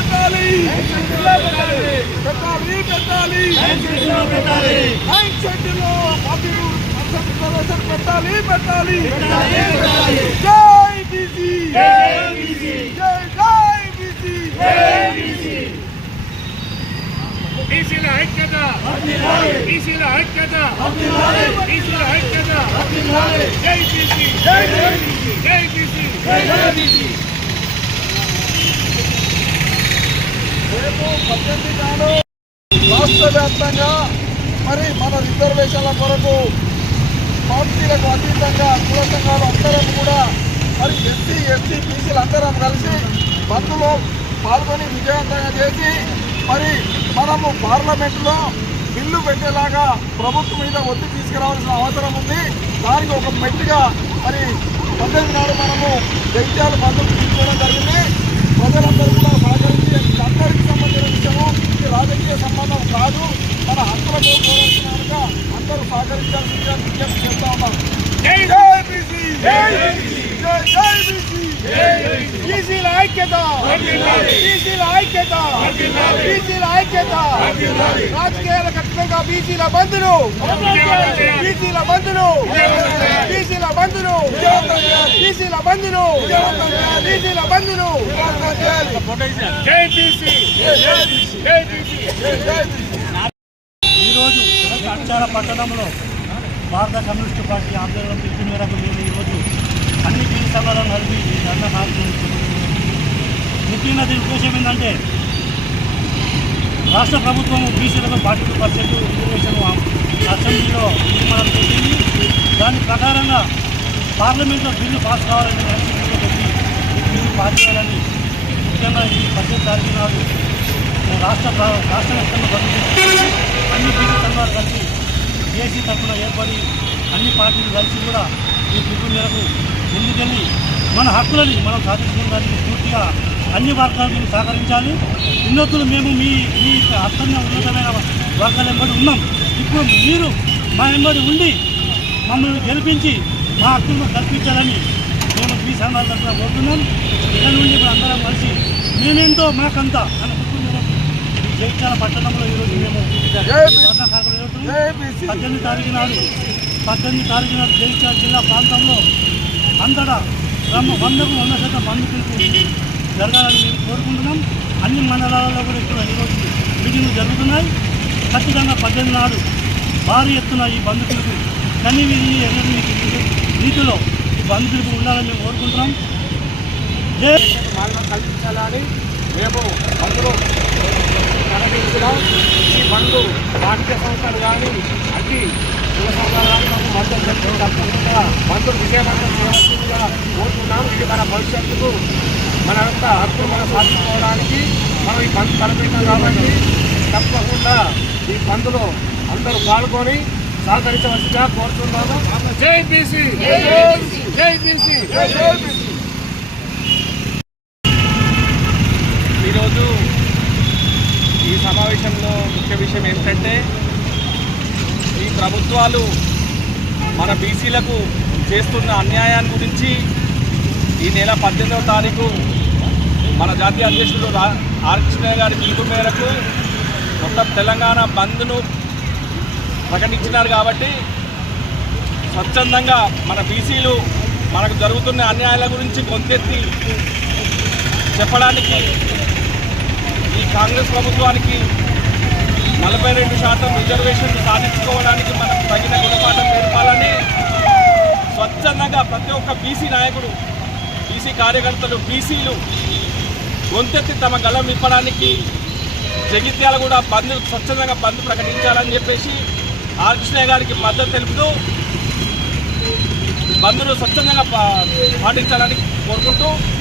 పెట్టాలి పెట్టాలి జై బీసీ బీసీల ఐక్యత బీసీల ఐక్యత బీసీల ఐక్యత జై బీసీ జై బీసీ రేపు 18 నాడు రాష్ట్ర వ్యాప్తంగా మరి మన రిజర్వేషన్ల కొరకు పార్టీలకు అతీతంగా కుల సంఘాలు అందరం కూడా మరి ఎస్సీ ఎస్టీ బీసీలు అందరం కలిసి బంద్లో పాల్గొని విజయవంతంగా చేసి మరి మనము పార్లమెంటులో బిల్లు పెట్టేలాగా ప్రభుత్వం మీద ఒత్తిడి తీసుకురావాల్సిన అవసరం ఉంది. దానికి ఒక మెట్టిగా మరి 18 నాడు మనము జగిత్యాల బంద్కు తీసుకోవడం జరిగింది. ప్రజలందరూ కూడా సహకరించి అందరికీ సంబంధించిన విషయము ఇది రాజకీయ సంబంధం కాదు, మన హక్కుల కోరుకోవాల్సిన కనుక అందరూ సహకరించాల్సిందిగా విజ్ఞప్తి చేస్తా ఉన్నాం. బీసీల ఐక్యత బీసీల ఐక్యత బీసీల ఐక్యత రాజకీయాలకు ఖచ్చితంగా బీసీల బంధులు బీసీల బంధులు బీసీల బంధులు బీసీల బంధులు బీసీల బంధులు జై బీసీ జై బీసీ. ఈరోజు అక్షర పట్టణంలో భారత కమ్యూనిస్టు పార్టీ ఆధ్వర్యంలో పిలుపు మేరకు మేము ఈరోజు అన్ని బీసీ సంఘాలను కలిపి ధర్నా కార్యక్రమం. ముఖ్యంగా దీని ఉద్దేశం ఏంటంటే రాష్ట్ర ప్రభుత్వం బీసీలకు 42% రిజర్వేషన్ అసెంబ్లీలో తీర్మానం చేసింది. దాని ప్రకారంగా పార్లమెంట్లో బిల్లు పాస్ కావాలని ఎన్సీపీలో పెట్టి బిల్లు పాస్ చేయాలని ముఖ్యంగా ఈ 18 తారీఖు నాడు రాష్ట్ర వ్యాప్తంగా బంధు అన్ని బీసీ సంఘాలు కలిసి ఏసీ తరఫున ఏర్పడి అన్ని పార్టీలు కలిసి కూడా ఈ పిలుపు మేరకు ముందుకెళ్ళి మన హక్కులని మనం సాధించుకోవడానికి పూర్తిగా అన్ని వర్గాలకు సహకరించాలి. ఉన్నతులు మేము మీ అత్యంత ఉన్నతమైన వర్గాలు వెంబడి ఉన్నాం. ఇప్పుడు మీరు మా వెంబడి ఉండి మమ్మల్ని గెలిపించి మా హక్కులను కల్పించాలని మేము ఈ సంఘాల తరఫున కోరుతున్నాం. ఇక్కడ నుండి ఇప్పుడు అందరం కలిసి మేమేంతో మాకంతా అని జగిత్యాల పట్టణంలో ఈరోజు మేము 18 తారీఖు నాడు జగిత్యాల జిల్లా ప్రాంతంలో అంతటా 100% బంధు పిలుపు జరగాలని మేము కోరుకుంటున్నాం. అన్ని మండలాలలో కూడా ఇక్కడ ఈరోజు మీటింగ్లు జరుగుతున్నాయి. ఖచ్చితంగా 18 నాడు భారీ ఎత్తున ఈ బంధు పిలుపు కన్నీ వీధిని ఎన్నటి రీతిలో ఈ బంధు పిలుపు ఉండాలని మేము కోరుకుంటున్నాం. మాలను కల్పించాలని మేము బంధులు ప్రకటించినాం. ఈ బంధు రాజకీయ సంస్థలు కానీ అన్ని కుల సంఘాలు కానీ మాకు మద్దతు తప్పకుండా బంధులు విజయవంతం చేయాల్సిందిగా కోరుతున్నాం. ఇది మన భవిష్యత్తుకు మన యొక్క హక్కులు మనం సాధించుకోవడానికి మనం ఈ బంధు తలపెట్టాం కాబట్టి తప్పకుండా ఈ బంధులో అందరూ పాల్గొని సహకరించవలసిగా కోరుతున్నాము. జై బీసీ జై బీసీ. ఈరోజు ఈ సమావేశంలో ముఖ్య విషయం ఏమిటంటే ఈ ప్రభుత్వాలు మన బీసీలకు చేస్తున్న అన్యాయాన్ని గురించి ఈ నెల 18వ తారీఖు మన జాతీయ అధ్యక్షుడు ఆర్ కృష్ణయ్య గారి పిలుపు మేరకు మొత్తం తెలంగాణ బంద్ను ప్రకటించినారు. కాబట్టి స్వచ్ఛందంగా మన బీసీలు మనకు జరుగుతున్న అన్యాయాల గురించి గొంతెత్తి చెప్పడానికి ఈ కాంగ్రెస్ ప్రభుత్వానికి 42% రిజర్వేషన్లు సాధించుకోవడానికి మనం తగిన గుణపాఠం నేర్పాలని స్వచ్ఛందంగా ప్రతి ఒక్క బీసీ నాయకుడు, బీసీ కార్యకర్తలు, బీసీలు గొంతెత్తి తమ గళం విప్పడానికి జగిత్యాల కూడా బంద్ స్వచ్ఛందంగా బంద్ ప్రకటించాలని చెప్పేసి ఆర్ కృష్ణయ్య గారికి మద్దతు తెలుపుతూ బంద్ను స్వచ్ఛందంగా పాటించాలని కోరుకుంటూ